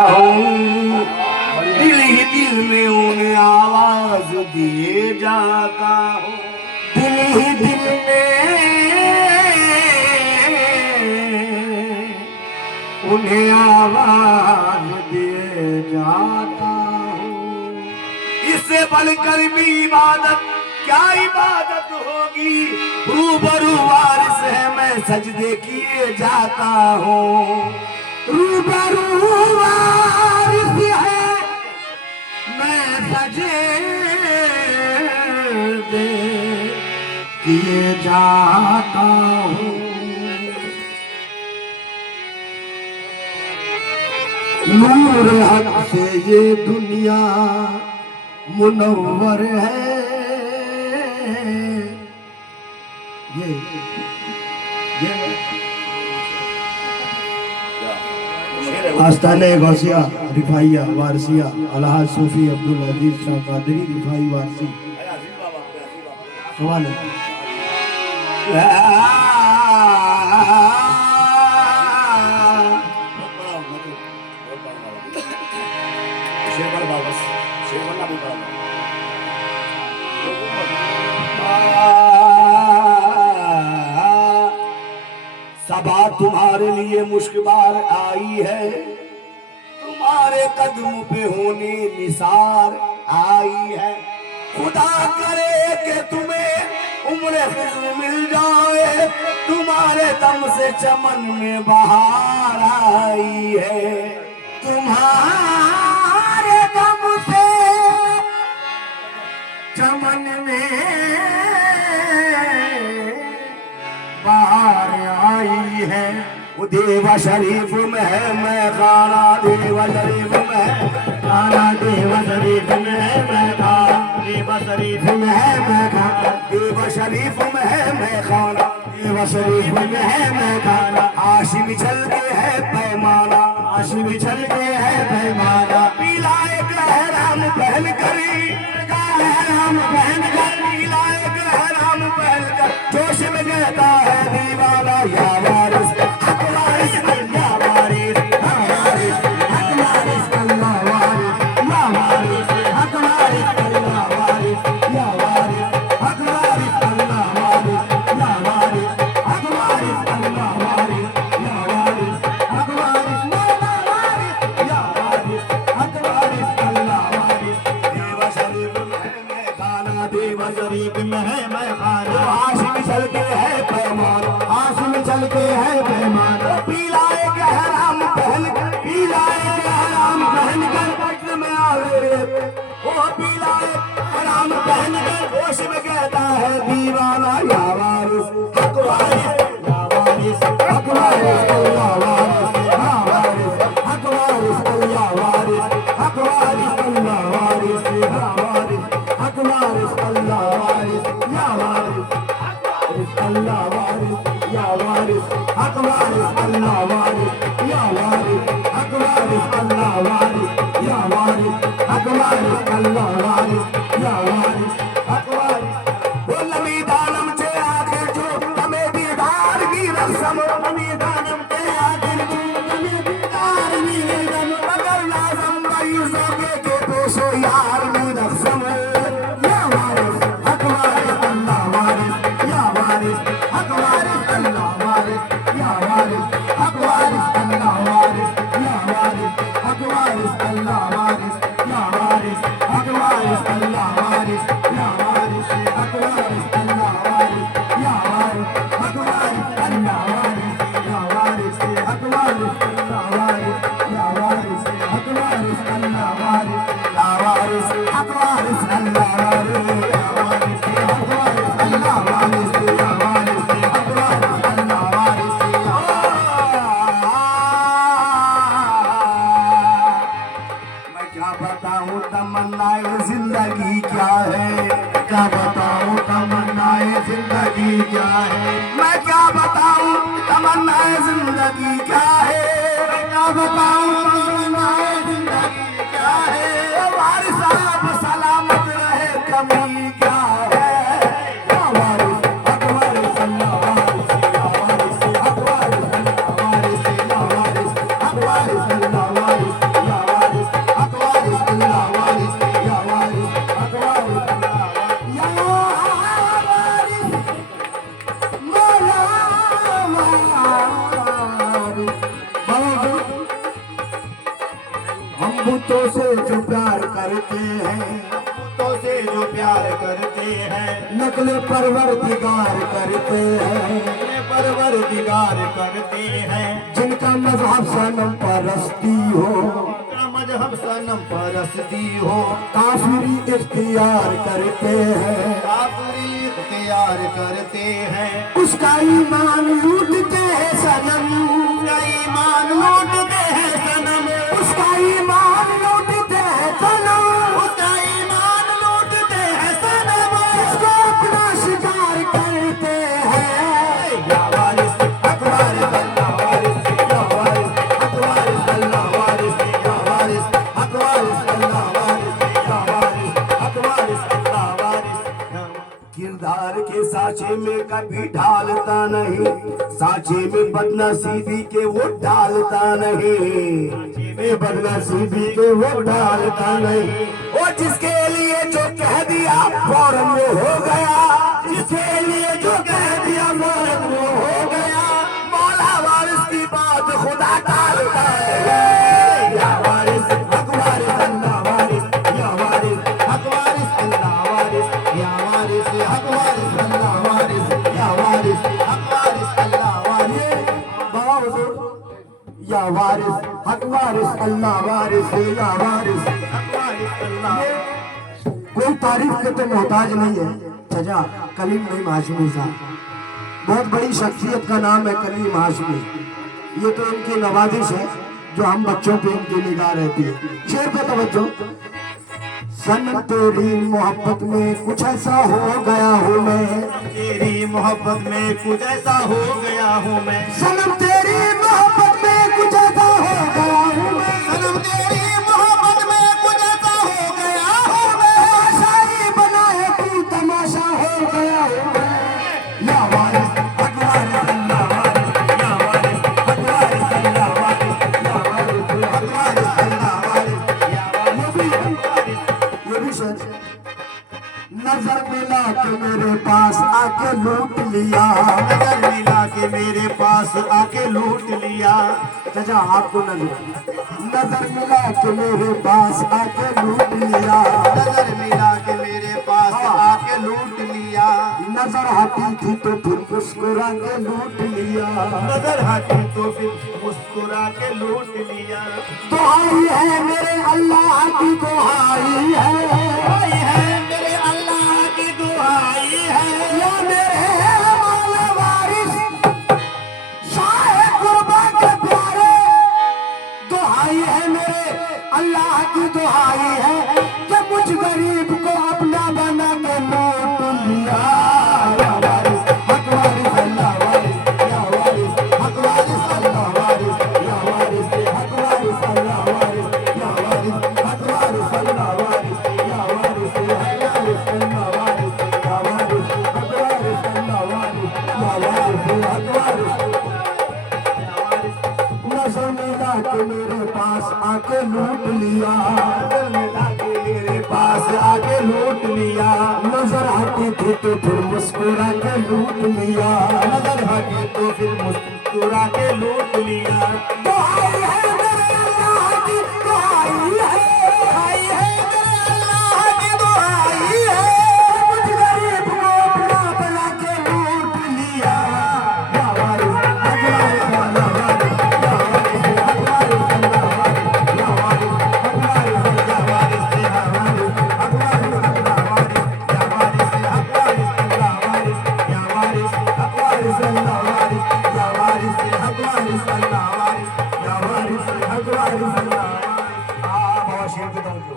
हूँ, दिल ही दिल में उन्हें आवाज दिए जाता हूँ, दिल ही दिल में उन्हें आवाज दिए जाता हूँ। इससे बढ़कर भी इबादत क्या इबादत होगी, रूबरू वारिस है मैं सजदे किए जाता हूँ, रूबरू वारिस है मैं सजदे किए जाता हूँ। नूर हक से ये दुनिया मुनव्वर है, ये आस्ताने गौसिया रिफाइया वारसिया अलहाज सूफी अब्दुल अजीज शाह कादरी रिफाई वारसी सवाल सबा तुम्हारे लिए मुश्किल आई है, तुम्हारे कदम पे होने निसार आई है, खुदा करे कि तुम्हें उम्र फिर मिल जाए, तुम्हारे दम से चमन में बहार आई है, तुम्हारे दम से चमन में बाहर आई है। वो देवा शरीफ में है मैं खाना, देवा शरीफ में है खाना, देवा शरीफ में है मैं खाना, देवा शरीफ में है मैं खाना, देवा शरीफ में है मैं खाना, देवा शरीफ में है मैं खाना। आशिम चल के है पैमाना, आशिम चल के है पैमाना, पीला एक हराम पहन करी, हराम पहन कर, पीला एक हराम पहन कर, जोश में कहता है दीवाना या वारिस, हक वारिस अल्लाह वारिस, हाँ वारिस, हक वारिस अल्लाह वारिस, या वारिस, हक वारिस अल्लाह वारिस, या वारिस, हक वारिस अल्लाह वारिस, या वारिस, हक वारिस अल्लाह वारिस, या वारिस, हक वारिस मौला वारिस, या वारिस, हक वारिस अल्लाह वारिस। देवा शरीफ में है मैं खाना, देवा शरीफ में है मैं खाना, आशिम चल के है पैमाना, आशिम चल के है पैमाना, पीला एक हराम पहन कर, पीला एक हराम पहन कर वक्त में आवे, वो पीला एक हराम पहन कर होश में कहता है दीवाना या वारिस, हक वारिस या वारिस, हक वारिस अल्लाह वारिस, हाँ वारिस, हक वारिस अल्लाह वारिस, हक वारिस अल्लाह वारिस, हाँ वारिस, हक वारिस अल्लाह वारिस, या वारिस, अल्लाह वारिस, या वारिस, हक वारिस अल्लाह वारिस, या वारिस, हक वारिस अल्लाह वारिस, या वारिस, हक वारिस अल्लाह वारिस, या वारिस, हक वारिस। वो लमी दानम से आखिर जो हमें दीदार की रस्म, लमी दानम से आखिर जो हमें दीदार की रस्म, मगर लाजम भाई सोके के पेशो यार की रस्म, या वारिस, हक वारिस अल्लाह वारिस, या वारिस, हक वारिस अल्लाह वारिस, या वारिस, हक वारिस अल्लाह वारिस, या वारिस, हक वारिस अल्लाह वारिस, या वारिस, हक वारिस अल्लाह वारिस, या वारिस, हक वारिस अल्लाह वारिस, या वारिस, हक वारिस अल्लाह वारिस, या वारिस, हक वारिस अल्लाह वारिस, या वारिस, हक वारिस अल्लाह वारिस, या वारिस, हक वारिस अल्लाह वारिस, या वारिस, हक वारिस अल्लाह वारिस, या वारिस, हक वारिस अल्लाह वारिस। मैं क्या बताऊं तमन्नाए जिंदगी क्या है, क्या बताऊं तमन्नाए जिंदगी क्या है, मैं क्या बताऊं तमन्नाए जिंदगी क्या है, मैं क्या बताऊं तमन्नाए जिंदगी क्या है, वारिस आप सलामत रहे कमी क्या है, या वारिस, हक वारिस अल्लाह वारिस, या वारिस, हक वारिस अल्लाह वारिस, या वारिस, हक वारिस अल्लाह वारिस, या बुतों से जो प्यार करते हैं, बुतों से जो प्यार करते हैं, नकल परवरदिगार करते हैं, परवरदिगार करते हैं। जिनका मजहब सनम परस्ती हो, मजहब सनम परस्ती हो, काफिरी इख्तियार करते हैं, काफिरी इख्तियार करते हैं। उसका ईमान लूटते हैं सनम, उसका ईमान लूटते हैं सनम, उसका ईमान लूटते हैं सनम, उसका ईमान लूटते हैं सनम। इसको अपना शिकार करते हैं। या वारिस हक वारिस अल्लाह वारिस, या वारिस हक वारिस अल्लाह वारिस, या वारिस हक वारिस अल्लाह वारिस, या वारिस हक वारिस अल्लाह वारिस। किरदार के साँचे में कभी ढालता नहीं, साँचे में बदनसीबी के वो डालता नहीं, में बदनसीबी के वो डालता नहीं। और जिसके लिए जो कह दिया फौरन वो हो गया, जिसके लिए जो कह दिया फौरन वो हो गया। मौला वारिस की बात खुदा टालता है। या वारिस हक वारिस अल्लाह वारिस, या वारिस हक वारिस अल्लाह वारिस, या वारिस हक वारिस अल्लाह वारिस, या वारिस हक वारिस अल्लाह वारिस। बाबा हुजूर, या वारिस हक वारिस अल्लाह वारिस, या वारिस हक वारिस अल्लाह। कोई तारीफ के तो मोहताज नहीं है चचा कलीम नहीं हाशमी साहब, बहुत बड़ी शख्सियत का नाम है कलीम हाशमी। ये तो इनकी नवाजिश है जो हम बच्चों पे इनकी निगाह रहती है। शेर पे तवज्जो। सनम तेरी मोहब्बत में कुछ ऐसा हो गया हूँ मैं, तेरी मोहब्बत में कुछ ऐसा हो गया हूँ मैं, सनम तेरी मोहब्बत में कुछ ऐसा हो गया हूँ मैं, सनम तेरी मोहब्बत में कुछ ऐसा हो गया हूँ मैं। तमाशा ही बनाए तू तमाशा हो गया हूँ मैं। या वारिस हक वारिस अल्लाह वारिस, या वारिस हक वारिस अल्लाह वारिस, या वारिस हक वारिस अल्लाह वारिस, या वारिस। ये भी शेर। नजर मिला के मेरे पास आके लूट लिया, नजर मिला के मेरे पास आके लूट लिया। चाचा आपको नजर मिला के मेरे पास आके लूट लिया, नजर मिला के मेरे पास आके लूट लिया। नजर हटी थी तो फिर मुस्कुरा के लूट लिया, नजर हटी तो फिर मुस्कुरा के लूट लिया। दुहाई है मेरे अल्लाह की दुहाई है मेरे अल्लाह की दुहाई है। या मेरे मौला वारिस शाह कुर्बा के प्यारे, दुहाई है मेरे अल्लाह की दुहाई है कि मुझ गरीब को अपना बना के लूट लिया। या वारिस हक वारिस अल्लाह वारिस, या वारिस हक वारिस अल्लाह वारिस, या वारिस हक वारिस अल्लाह वारिस, या वारिस हक वारिस अल्लाह वारिस, या वारिस हक वारिस अल्लाह वारिस, या वारिस हक वारिस अल्लाह वारिस, या वारिस हक वारिस। नजर मिला के मेरे पास आके लूट लिया, नजर मिला के मेरे पास आके लूट लिया। नजर हटी थी तो फिर मुस्कुरा के लूट लिया, नजर हटी तो फिर मुस्कुरा के लूट लिया। दुहाई है मेरे अल्लाह की दुहाई है मेरे अल्लाह की दुहाई है। मुझ गरीब को अपना बना के लूट लिया। या वारिस हक वारिस अल्लाह वारिस, या वारिस हक वारिस अल्लाह वारिस, या वारिस हक वारिस अल्लाह वारिस, या वारिस हक वारिस अल्लाह वारिस, या वारिस हक वारिस अल्लाह वारिस, या वारिस हक वारिस अल्लाह वारिस, या वारिस हक वारिस अल्लाह वारिस, या वारिस हक वारिस अल्लाह वारिस। बहुत शेर की तवज्जो।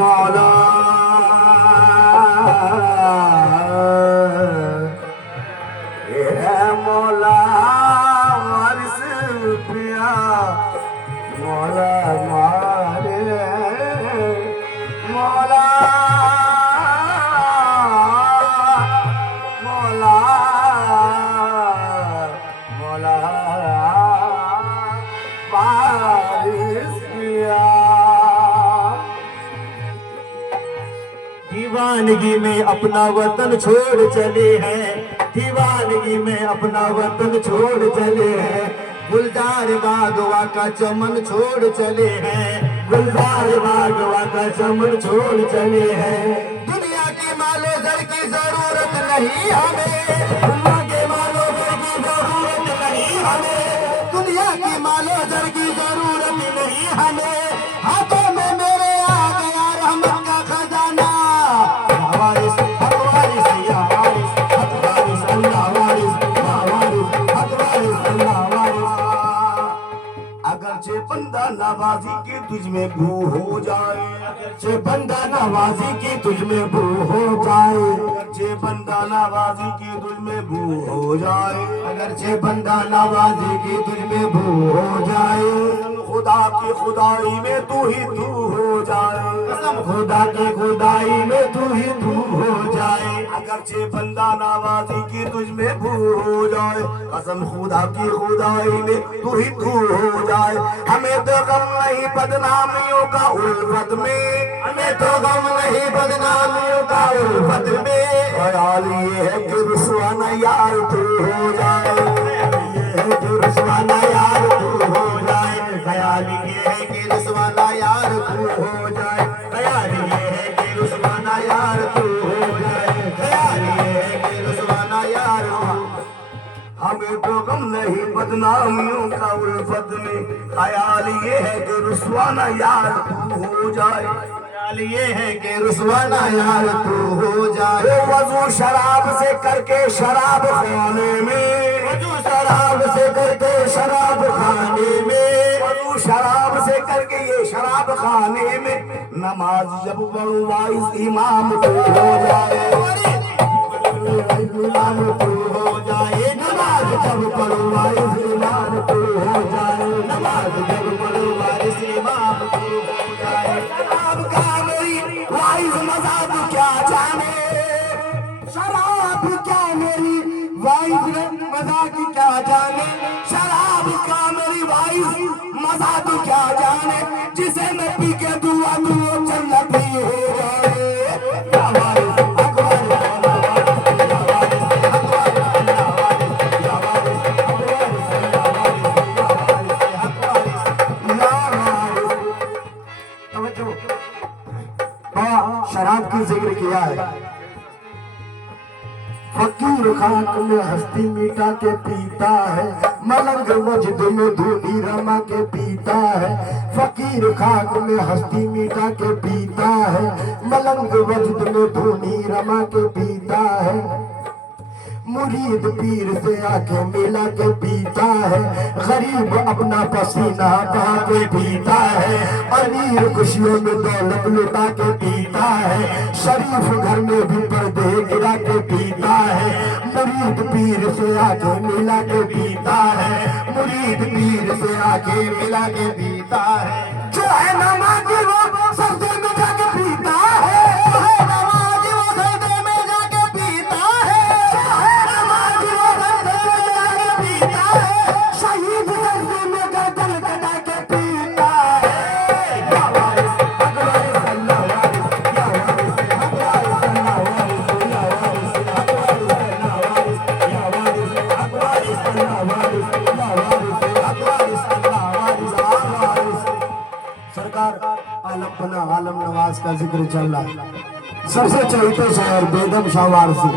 मौला ए मौला वारिस पिया, मौला मारे मौला मौला मौला दीवानगी में अपना वतन छोड़ चले हैं, दीवानगी में अपना वतन छोड़ चले हैं, गुलजार बागवा का चमन छोड़ चले हैं, गुलजार बागवा का चमन छोड़ चले हैं। दुनिया के मालो दर की जरूरत नहीं हमें, दुनिया के मालो दर की जरूरत नहीं हमें, दुनिया की मालो दर की जरूरत नहीं हमें। हाथों में मेरे आ गया रहमत का खजाना, वारिस हक वारिस या वारिस हक वारिस अल्लाह वारिस या वारिस हक वारिस अल्लाह वारिस। अगरचे बंदा नवाजी की तुझ में भू हो जाए, अगरचे बंदा नवाजी की तुझ में भू हो जाए, अगरचे बंदा नवाजी की तुझ में भू हो जाए, अगरचे बंदा नवाजी की तुझ में भू हो जाए। खुदा की खुदाई में तू ही तू हो जाए, कसम खुदा की खुदाई में तू ही तू हो जाए। अगरचे बंदा नवाजी की तुझ में भू हो जाए, कसम खुदा की खुदाई में तू ही तू हो जाए। हमें तो गम नहीं बदनामियों का उल्फत में, हमें तो गम नहीं बदनामियों का उल्फत में। ख्याल ये है कि रुसवाना यार तू हो जाए, ये है कि रुसवाना यार तू हो जाए। ख्याल ये है कि रुसवाना यार तू हो जाए, ख्याल ये है कि रुसवाना यार तू हो जाए, ख्याल ये है कि रुसवाना यार। हमें तो गम नहीं बदनामियों का उल्फत में, ख्याल ये है कि रुसवाना यार तू हो जाए, ख्याल ये है कि रुसवाना यार तू हो जाए। वजू शराब से करके शराब खाने में, वजू शराब से करके शराब खाने में, वजू शराब से करके ये शराब खाने में। नमाज जब पढ़ूं वाइस इमाम तू हो जाए, इमाम तू हो जाए। नमाज जब पढ़ूं वाइस इमाम तू हो जाए, नमाज जब पढ़ूं वाइस इमाम तू हो जाए। शराब का मेरी वाइस मजा तू क्या जाने, शराब क्या मेरी वाइस मजा की क्या जाने, शराब का मेरी वाइस मजा तू क्या जाने। जिसे मैं पी के दुआ तू जन्नत ही हो जाए। शराब की जिक्र किया है, फकीर खाक में हस्ती मीटा के पीता है, मलंग वजद में धूनी रमा के पीता है। फकीर खाक में हस्ती मीटा के पीता है, मलंग वजद में धूनी रमा के पीता है। मुरीद पीर से आंखें मिला के पीता है, गरीब अपना पसीना बहा के पीता है। अमीर खुशियों में दौलत लुटा के पीता है, शरीफ घर में भी पर्दे गिरा के पीता है। मुरीद पीर से आंखें मिला के पीता है, मुरीद पीर से आंखें मिला के पीता है। जो है नमाज़ी वो सजदे में जाके पीता है, जो है नमाज़ी वो सजदे में जाके पीता है, जो है नमाज़ी वो सजदे में जाके पीता है। शहीद सजदे में गर्दन कटा के पीता है। या वारिस हक वारिस अल्लाह वारिस, या वारिस हक वारिस अल्लाह वारिस, या वारिस हक वारिस अल्लाह वारिस, या वारिस हक वारिस अल्लाह वारिस, या वारिस हक वारिस अल्लाह वारिस। सरकार आलम बना आलम नवाज का जिक्र चल रहा है। सबसे चलते शहर बेदम शाहवार से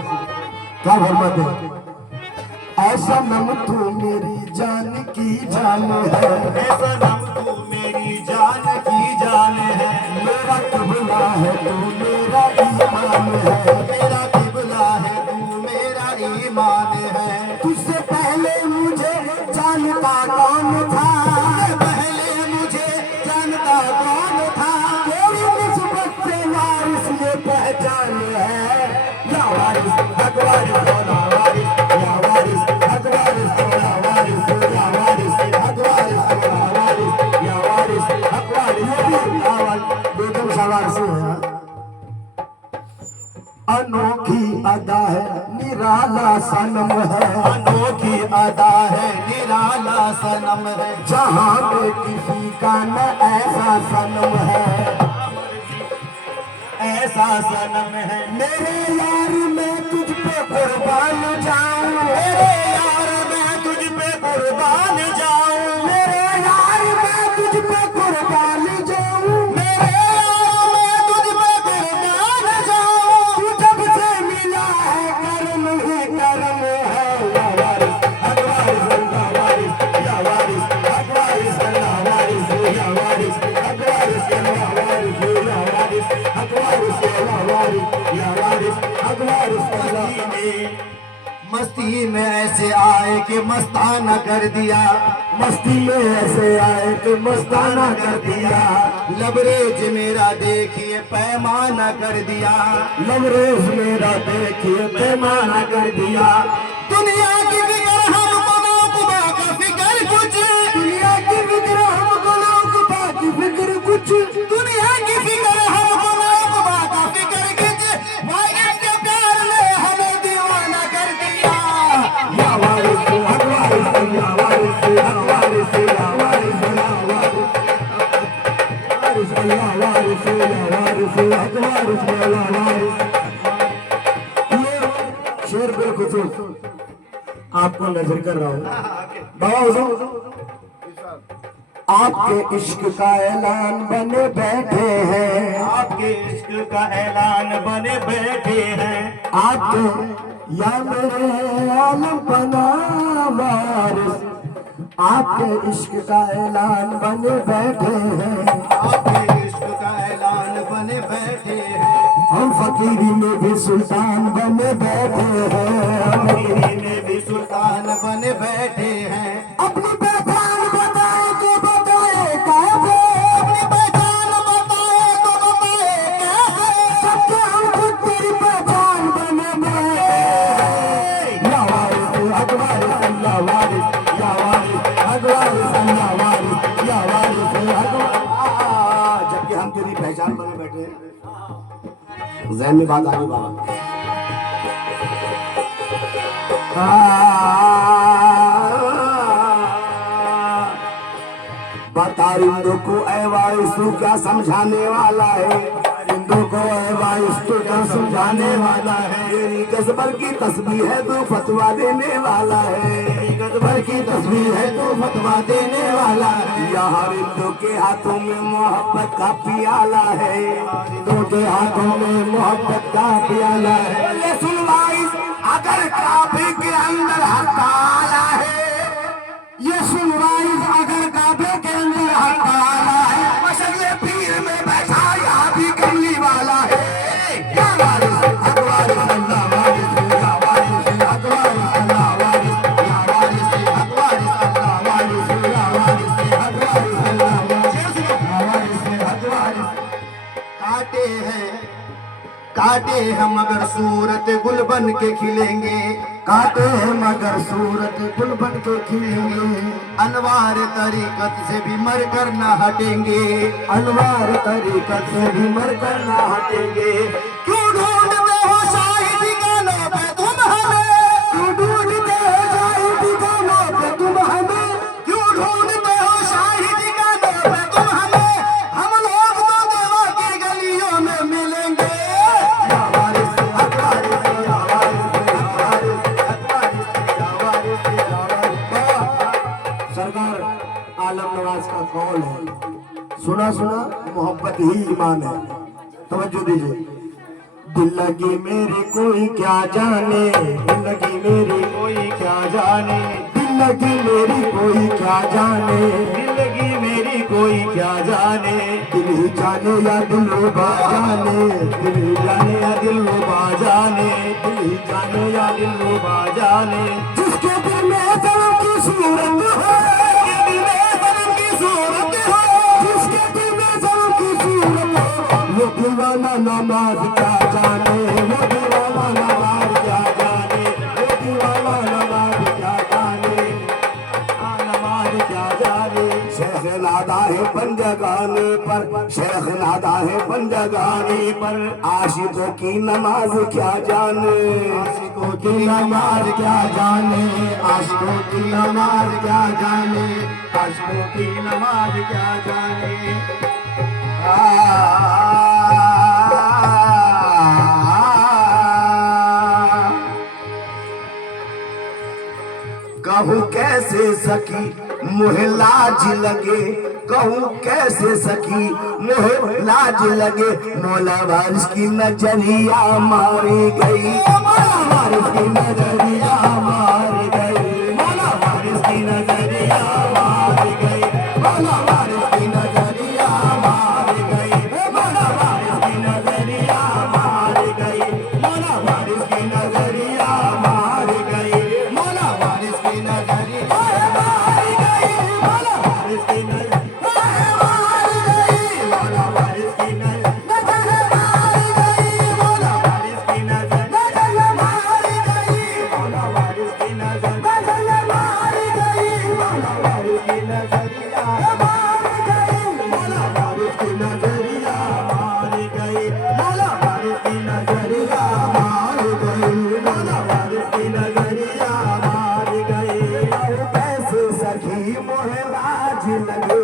क्या फरमाते हैं? ऐसा नम तू मेरी जान की जान है, ऐसा नम तू मेरी जान की जान है। मेरा किबला है तू मेरा ईमान है, मेरा किबला है तू मेरा ईमान है। तुझसे पहले मुझे जानता कौन था, पहले मुझे जानता कौन था। तेरी निस्बत से वारिस ये पहचान है। या वारिस हक वारिस मौला वारिस, या वारिस हक वारिस मौला वारिस, या वारिस हक वारिस मौला वारिस, या वारिस हक वारिस। ये भी आवाज बेगम सवार से है। अनोखी अदा है निराला सनम है, अनोखी अदा है निराला सनम है। जहाँ पे किसी का न ऐसा सनम है, ऐसा सनम है। मेरे यार मैं तुझ पे कुर्बान जाऊं, मेरे यार मैं तुझ पे कुर्बान जाऊं, मेरे यार मैं तुझ पे कुर्बान जाऊं, मेरे यार मैं तुझ पे कुर्बान जाऊं। तू जब से मिला है कर्म ही कर्म है। या वारिस हक वारिस अल्लाह वारिस, या वारिस हक वारिस अल्लाह वारिस, या वारिस हक वारिस अल्लाह वारिस, या वारिस हक वारिस अल्लाह वारिस, या वारिस हक वारिस अल्लाह। मस्ती में ऐसे आए कि मस्ताना कर दिया, मस्ती में ऐसे आए कि मस्ताना कर दिया। लबरेज मेरा देखिए पैमाना कर दिया, लबरेज मेरा देखिए पैमाना कर दिया। दुनिया की फिक्र हमको ना खुदा का फिक्र कुछ, दुनिया की फिक्र हमको ना खुदा की फिक्र कुछ, दुनिया की फिक्र हमको ना खुदा का फिक्र कुछ। वारिस के प्यार ने हमें दीवाना कर दिया। या वारिस हक वारिस, या वारिस हक वारिस, या वारिस अल्लाह वारिस, वारिस अल्लाह वारिस, या वारिस हक वारिस अल्लाह वारिस। ये शेर बिलखुसूस आपको नजर कर रहा हूँ। बाबा हुजूर आपके इश्क का ऐलान बने बैठे हैं, आपके इश्क का ऐलान बने बैठे हैं। आपके या मेरे आलम बना वारिस, आपके इश्क का ऐलान बने बैठे हैं, आपके इश्क का ऐलान बने बैठे हैं। हम फकीरी में भी सुल्तान बने बैठे हैं, फकीरी में भी सुल्तान बने बैठे हैं। अपनी पहचान बताए तो बताए कैसे, अपनी पहचान बताए तो बताए कैसे, सबके हम खुद तेरी पहचान बने बैठे हैं। या वारिस हक वारिस अल्लाह वारिस, या वारिस हक वारिस अल्लाह वारिस, या वारिस हक वारिस। जबकि हम तेरी पहचान बने बैठे हैं। ज़हन में बात आ गई बाबा। बता रिंदों को ऐ वारिस तू क्या समझाने वाला है, रिंदों को ऐ वारिस तू क्या समझाने वाला है। तेरी गज़बर की तस्बीह है तू फतवा देने वाला है, गज़बर की तस्बीह है तू फतवा देने वाला है। यहाँ रिंदों के हाथों में मोहब्बत का पियाला है, रिंदों के हाथों में मोहब्बत का पियाला है। ये सुन वारिस अगर काबे के अंदर हक ताला है, ये सुन वारिस अगर काबे के अंदर हक ताला है, मशअले पीर में बैठा यहाँ भी कमली वाला है। या वारिस हक वारिस अल्लाह वारिस, या वारिस हक वारिस अल्लाह वारिस, या वारिस हक वारिस अल्लाह वारिस, या वारिस हक वारिस अल्लाह वारिस, या वारिस हक वारिस। काटे हैं काटे हम मगर सूरत गुल बन के खिलेंगे, काटे हैं मगर सूरत गुल बन के खिलेंगे। अनवार तरीकत से भी मर कर ना हटेंगे, अनवार तरीकत से भी मर कर ना हटेंगे। क्यों ढूंढते हो शाही ठिकानों पे तुम हमें, क्यों ढूंढते हो शाही ठिकानों पे तुम हमें, क्यों ढूंढते हो शाही ठिकानों पे तुम हमें। हम लोग तो देवा की गलियों में मिलेंगे। सरकार आलम नवाज का कौल है, सुना सुना मोहब्बत ही ईमान है। तवज्जो दीजिए। दिल लगी मेरी कोई क्या जाने, दिल लगी मेरी कोई क्या जाने, दिल लगी मेरी कोई क्या जाने, दिल लगी मेरी कोई क्या जाने। दिल ही जाने या दिल रुबा जाने, दिल ही जाने या दिल रुबा जाने, दिल ही जाने या दिल रुबा जाने। जिसके दिल में सनम की सूरत हो, जिसके दिल में सनम की सूरत हो, जिसके दिल में सनम की सूरत हो, वो दीवाना नमाज क्या जाने, वो दीवाना नमाज क्या जाने, वो दीवाना नमाज क्या जाने, नमाज क्या जाने। शेख नादा है पंजगाने पर, शेख नादा है पंजगाने पर, आशिकों की नमाज क्या जाने, आशिकों की नमाज क्या जाने, आशिकों की नमाज क्या जाने, आशिकों की नमाज क्या जाने। कहूँ कैसे सखी मुहे लाज लगे, कहूँ कैसे सखी मुहे लाज लगे। मौला वारिस की नजरिया मारी गई, मौला वारिस की नजरिया मारी गई, मौला वारिस की नजरिया मारी गई, मौला वारिस की नजरिया मारी गई, मौला वारिस की नजरिया मारी गई, मौला वारिस की नजरिया मारी गई, मौला वारिस की नजरिया मारी गई, मौला वारिस की नजरिया मारी गई, मौला वारिस की नजरिया मारी गई, मौला वारिस की नजरिया मारी गई, मौला वारिस की नजरिया मारी गई, मौला वारिस की नजरिया मारी गई, मौला वारिस की नजरिया मारी गई, मौला वारिस की नजरिया मारी गई, मौला वारिस की नजरिया मारी गई। कैसे सखी मोहे लाज लगे,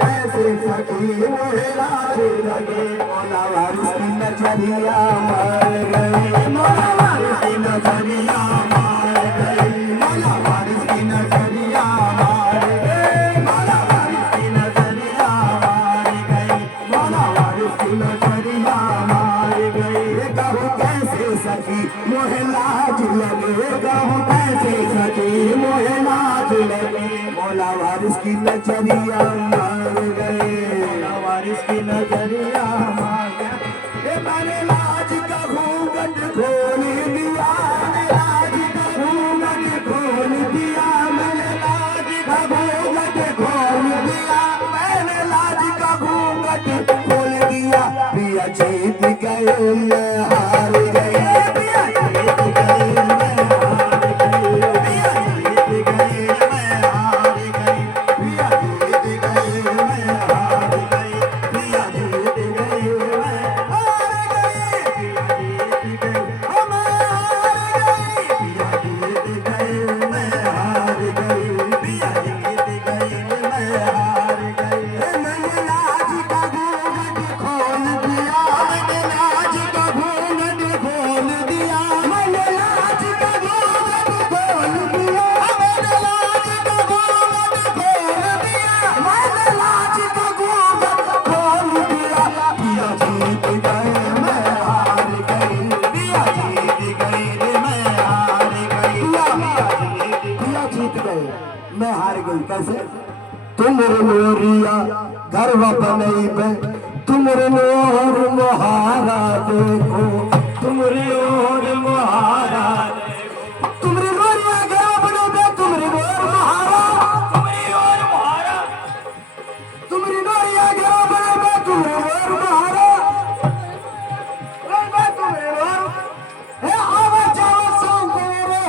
कैसे सखी मोहे लाज लगे, मौला वारिस की नजरिया मार गई, मौला वारिस की नजरिया मार गई, मौला वारिस की नजरिया मार गई, मौला वारिस की नजरिया मार गई, मौला वारिस की नजरिया मार गई। कहूँ कैसे सखी मोहे लाज लगे, कहूँ कैसे सखी मोहे लाज लगे, मौला वारिस की नजरिया मार गए, मौला वारिस की नजरिया मार गए। मैंने लाज का घूंघट खोल दिया, मैंने लाज का घूंघट खोल दिया, मैंने लाज का घूंघट खोल दिया, मैंने लाज का घूंघट खोल दिया। पिया जीत गए मैं हार गई, पिया जीत गए मैं हार गई, पिया जीत गए मैं हार गई, पिया जीत गए मैं हार गई, पिया जीत गए मैं हार गई, पिया जीत गए मैं हार गई, पिया जीत गए मैं हार गई, पिया जीत गए मैं हार गई। मैंने लाज का घूंघट खोल दिया, मैंने लाज का घूंघट खोल दिया, मैंने लाज का घूंघट खोल दिया, मैंने लाज का घूंघट खोल दिया, मैंने लाज का घूंघट खोल दिया। पिया जीत गए मैं हार गई, पिया जीत गए मैं हार गई, पिया जीत गए मैं हार गई। कैसे? तुम लोरिया घर बनई पे, तुम लोर मुहारा देखो, तुम लोर मुहारा देखो, तुम लोरिया घर बनई पे, तुम लोर मुहारा, तुम लोर मुहारा, तुम लोरिया घर बनई पे, तुम लोर मुहारा, तुम लोर हे आवा जावा संगोरे हो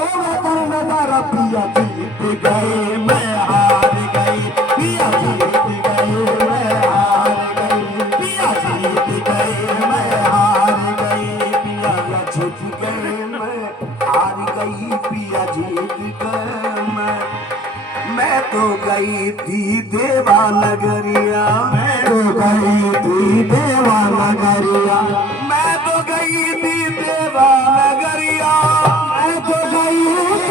कर नजारा। पिया जीत गए मैं हार गई, पिया जीत गए मैं हार गई, पिया जीत गए मैं हार गई, पिया जीत गए मैं हार गई, पिया जीत गए मैं तो गई थी देवानगरिया, मैं तो गई थी देवानगरिया, मैं तो गई थी देवानगरिया, मैं तो गई थी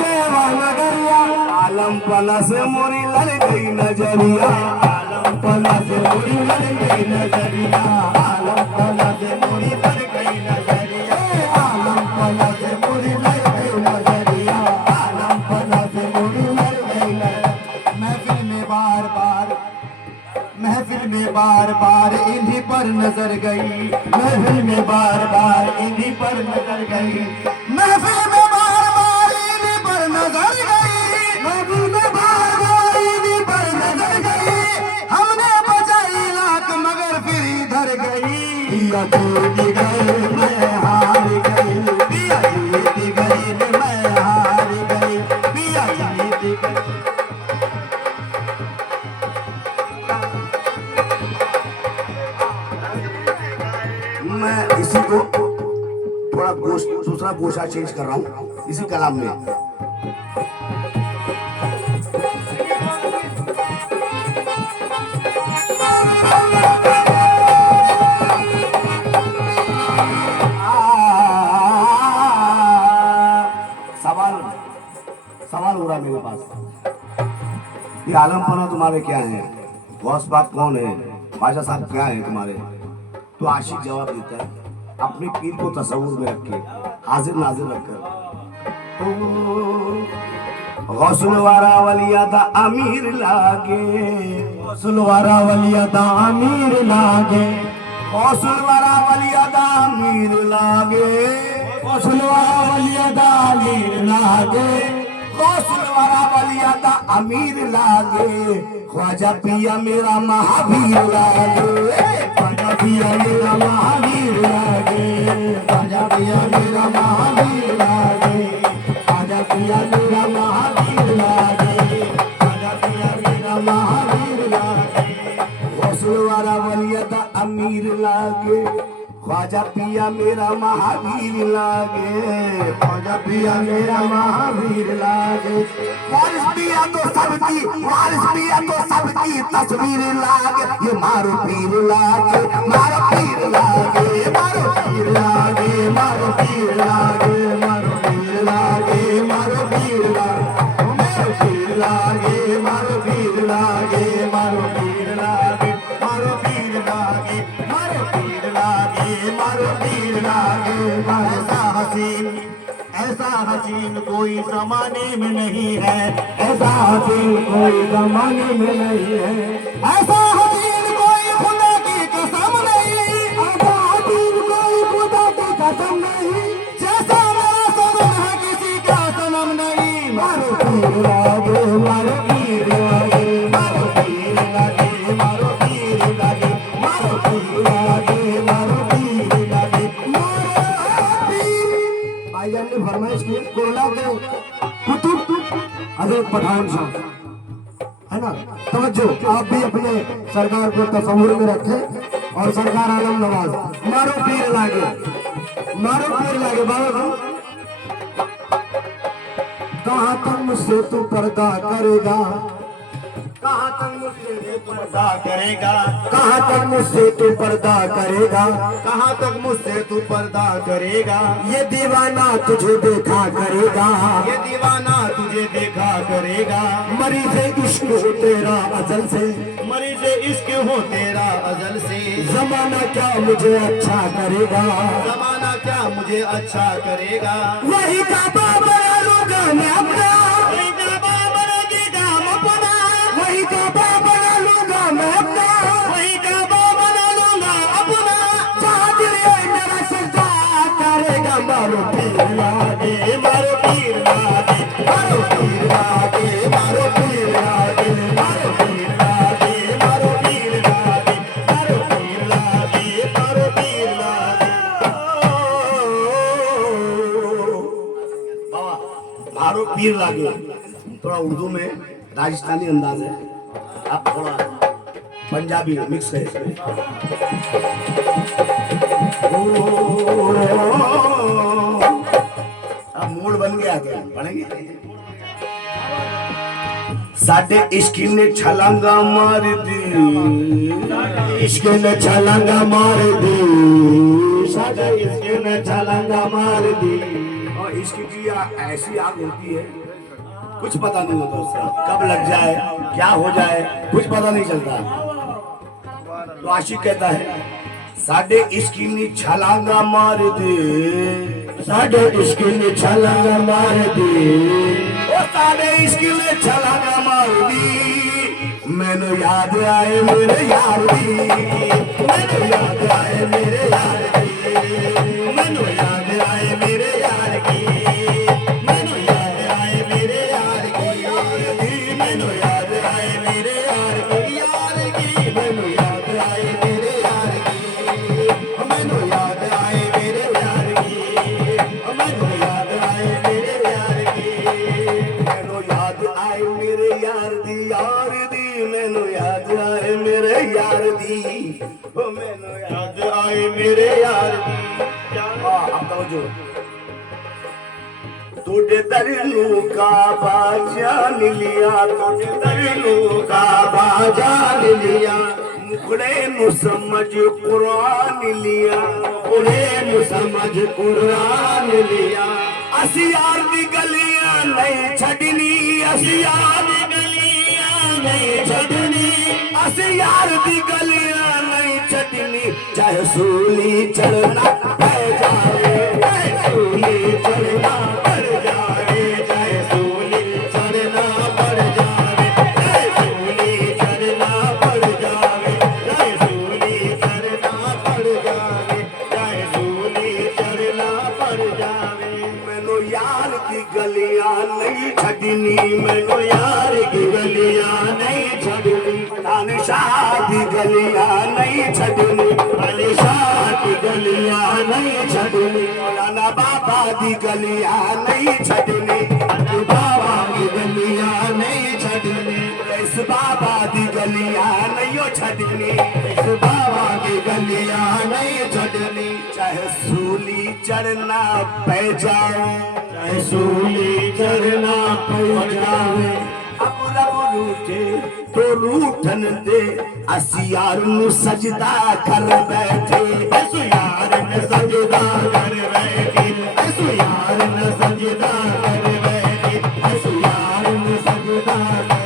देवानगरिया। आलम पला से मोरी लड़ गई नजरिया, आलम पला से मोरी लड़ गई नजरिया, आलम पला से मोरी लड़ गई नजरिया, आलम पला से मोरी लड़ गई नजरिया, आलम पला से मोरी लड़ गई नजरिया। महफिल में बार बार, महफिल में बार बार इन्हीं पर नजर गई, महफिल में बार बार इन्हीं पर नजर गई, महफिल में बार बार इन्हीं पर नजर गई, महफिल में बार बार इन्हीं पर नजर गई। हमने बचाई लाख मगर फिर इधर गई, पिया जीत गए मैं हार गई, पिया जीत गए मैं हार गई, पिया जीत गए। मैं इसी को थोड़ा दूसरा गोशा चेंज कर रहा हूँ इसी कलाम में। सवाल हो रहा मेरे पास। ये आलमपना तुम्हारे क्या है, गौस पाक कौन है, बादशाह साहब क्या है तुम्हारे। तो आशिक जवाब देता है, अपने पीर को तस्वुर में रख के, हाजिर नाजिर रखकर, गौसुल वारा वलिया दा अमीर लागे, गौसुल वारा वलिया दा अमीर लागे, गौसुल वारा वलिया दा अमीर लागे, गौसुल वारा वलिया दा अमीर लागे, गौसुल वारा वलिया दा अमीर लागे, ख्वाजा पिया मेरा महावीर लागे, ख्वाजा पिया मेरा महावीर लागे, ख्वाजा पिया मेरा महावीर लागे, ख्वाजा पिया मेरा महावीर लागे, ख्वाजा पिया मेरा महावीर लागे, गौसुल वारा वलिया दा अमीर लागे, ख्वाजा पिया मेरा महावीर लागे, ख्वाजा पिया मेरा महावीर लागे, वारिस पिया तो सबकी, वारिस पिया तो सबकी तस्वीर लागे, ये मारो पीर लागे, मारो पीर लागे, मारो पीर लागे, मारो पीर लागे, मारो पीर लागे, मारो पीर लागे, मारो पीर लागे, मारो पीर लागे, मारो पीर लागे, मारो पीर लागे, मारो पीर लागे, ऐसा हसीन कोई जमाने में नहीं है, ऐसा हसीन कोई जमाने में नहीं है, ऐसा हसीन कोई खुदा की कसम नहीं, ऐसा हसीन कोई खुदा की कसम नहीं, जैसा मेरा सनम है किसी का सनम नहीं, मारो पीर लागे, मारो पीर लागे, मारो पीर लागे, मारो पीर लागे, मारो पीर लागे, मारो पीर लागे, मारो पीर। भाईजान ने फरमाइश की कोयला के कुतुब हजरत पठान शाह, है ना, तवज्जो, आप भी अपने सरकार को तस्वुर में रखें और सरकार आलम नवाज, मारो पीर लागे, मारो पीर लागे। बाबा कहाँ तक मुझसे तू पर्दा करेगा, कहाँ तक मुझसे तू पर्दा करेगा, कहाँ तक मुझसे तू पर्दा करेगा, कहाँ तक मुझसे तू पर्दा करेगा, ये दीवाना तुझे देखा करेगा, ये दीवाना तुझे देखा करेगा, मरीज़े इश्क हो तेरा अजल से, मरीज़े इश्क हो तेरा अजल से, जमाना क्या मुझे अच्छा करेगा, जमाना क्या मुझे अच्छा करेगा, वही काबा बना लूंगा मैं अपना, वही काबा बना अपना, वही काबा बना लूंगा मैं अपना, वही काबा बना लूंगा अपना, जहाँ दिल मेरा सजदा करेगा, मारो पीर लागे, मारो पीर लागे, मारो पीर लागे, मारो पीर लागे, मारो पीर लागे, मारो पीर लागे, मारो पीर लागे, मारो पीर लागे। बाबा मारो पीर लागे थोड़ा उर्दू में राजस्थानी अंदाज है, आप थोड़ा पंजाबी मिक्स है इसमें। अब मूड बन गया, क्या पढ़ेंगे। साडे इश्क ने छलांगा मार दी, इश्क ने छलांगा मार दी, साडे इश्क ने छलांगा मार दी। और इश्क की ऐसी आग होती है, कुछ पता नहीं होता उसका, कब लग जाए क्या हो जाए कुछ पता नहीं चलता। तो आशिक कहता है साडे इश्क ने छलांगा मार दे, साडे इश्क ने छलांगा मार दे, ओ साडे इश्क ने छलांगा मार दी, मैनू याद आए मेरे यार दी, मैनू याद आए मेरे यार की, मैनू याद आए मेरे यार की, मैनू याद आए मेरे यार की, मैनू याद आए मेरे यार की, यार की, मैनू याद आए मेरे यार की, मैनू याद आए मेरे यार की, मैनू याद आए मेरे यार की, मैनू याद आए मेरे यार दी, यार दी, मैनू याद आए मेरे यार दी, ओ मैनू याद आए मेरे यार दी। अब तवज्जो, तुझे दरिलू का बाजान लिया, तुझे दरिलू का बाजान लिया, मुखड़े नु समझ कुरान लिया, मुखड़े नु समझ कुरान लिया, असी यार दी गलियां नहीं छड़नी, असी यार दी गलियां बस यार दी गलियां नहीं छड़नी चाहे सूली चढ़ना पड़ जावे चाहे सूली चढ़ना पड़ जावे चाहे सूली चढ़ना पड़ जावे चाहे सूली चढ़ना पड़ जावे चाहे सूली चढ़ना पड़ जावे चाहे सूली चढ़ना पड़ जावे मैनू यार की गलियां नहीं छड़नी मैनू यार की गलियां नहीं छड़नी शाह की गलियां नहीं छड़नी अली शाह की गलियां नहीं छड़नी मौलाना बाबा की गलियां नहीं छड़नी अली बाबा की गलियां नहीं छड़नी इस बाबा की गलियां नहीं छड़नी इस बाबा की गलियां नहीं छड़नी चाहे सूली चढ़ना पै जाए चाहे सूली चढ़ना पै जाए अब रब रूठे तो रूठन दे असी यार नू सजदा कर बैठे ऐसो यार ने सजदा कर बैठे ऐसो यार ने सजदा कर बैठे ऐसो यार ने सजदा कर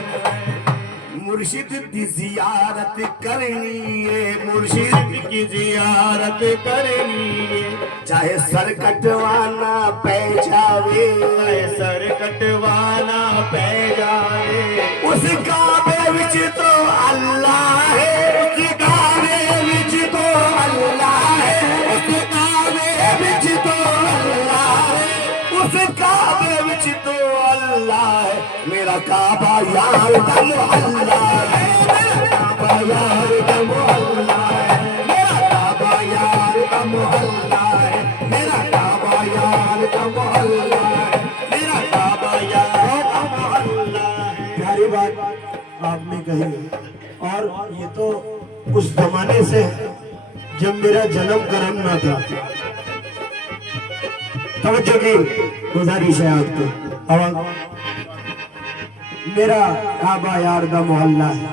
मुर्शिद की जियारत करनी है मुर्शिद की जियारत करनी है चाहे सर कटवाना पै जावे चाहे सर कटवाना पै जाए उस काबे विच तो अल्लाह है उस काबे विच तो अल्लाह है उस काबे विच तो अल्लाह है उस काबे विच तो अल्लाह है मेरा काबा यार दा मोहल्ला है मेरा काबा यार दा मोहल्ला है मेरा काबा यार दा मोहल्ला है मेरा काबा यार दा मोहल्ला है मेरा काबा यार दा मोहल्ला है प्यारी बात आपने कही और ये तो उस जमाने से जब मेरा जन्म कर्म न था तवज्जो की गुजारिश है आपको और मेरा काबा यार दा मोहल्ला है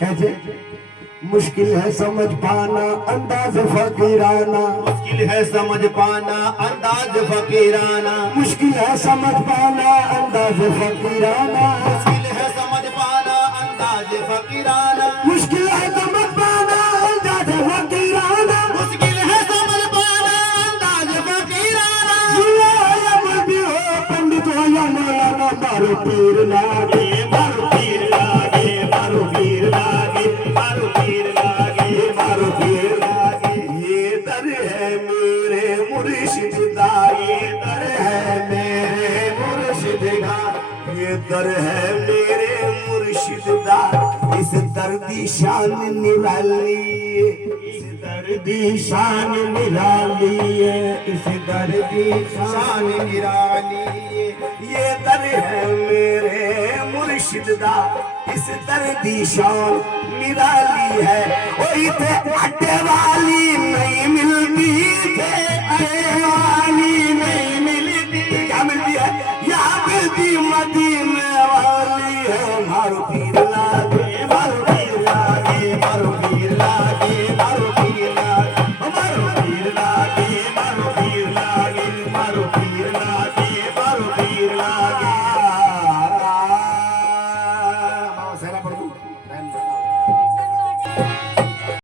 कैसे मुश्किल है समझ पाना अंदाज फकीराना मुश्किल है समझ पाना अंदाज फकीराना मुश्किल है समझ पाना अंदाज फकीराना मुश्किल है समझ पाना अंदाज फकीराना मुश्किल है समझ पाना अंदाज फकीराना मुश्किल है समझ पाना अंदाज फकीराना पंडित हो या मौलाना मारो पीर लागे मारो पीर लागे मारो पीर लागे मारो पीर लागे मारो पीर लागे ये दर है मेरे मुर्शिद दा ये दर है मेरे मुर्शिद दा ये दर है मेरे मुर्शिद दा इस दर दी शान निराली इस दर दी शान निराली है इस दर दी शान निराली ये दर है मेरे मुर्शिद दा इस दर दी शान निराली है ओ इथे अड्डे वाली नहीं मिलती थे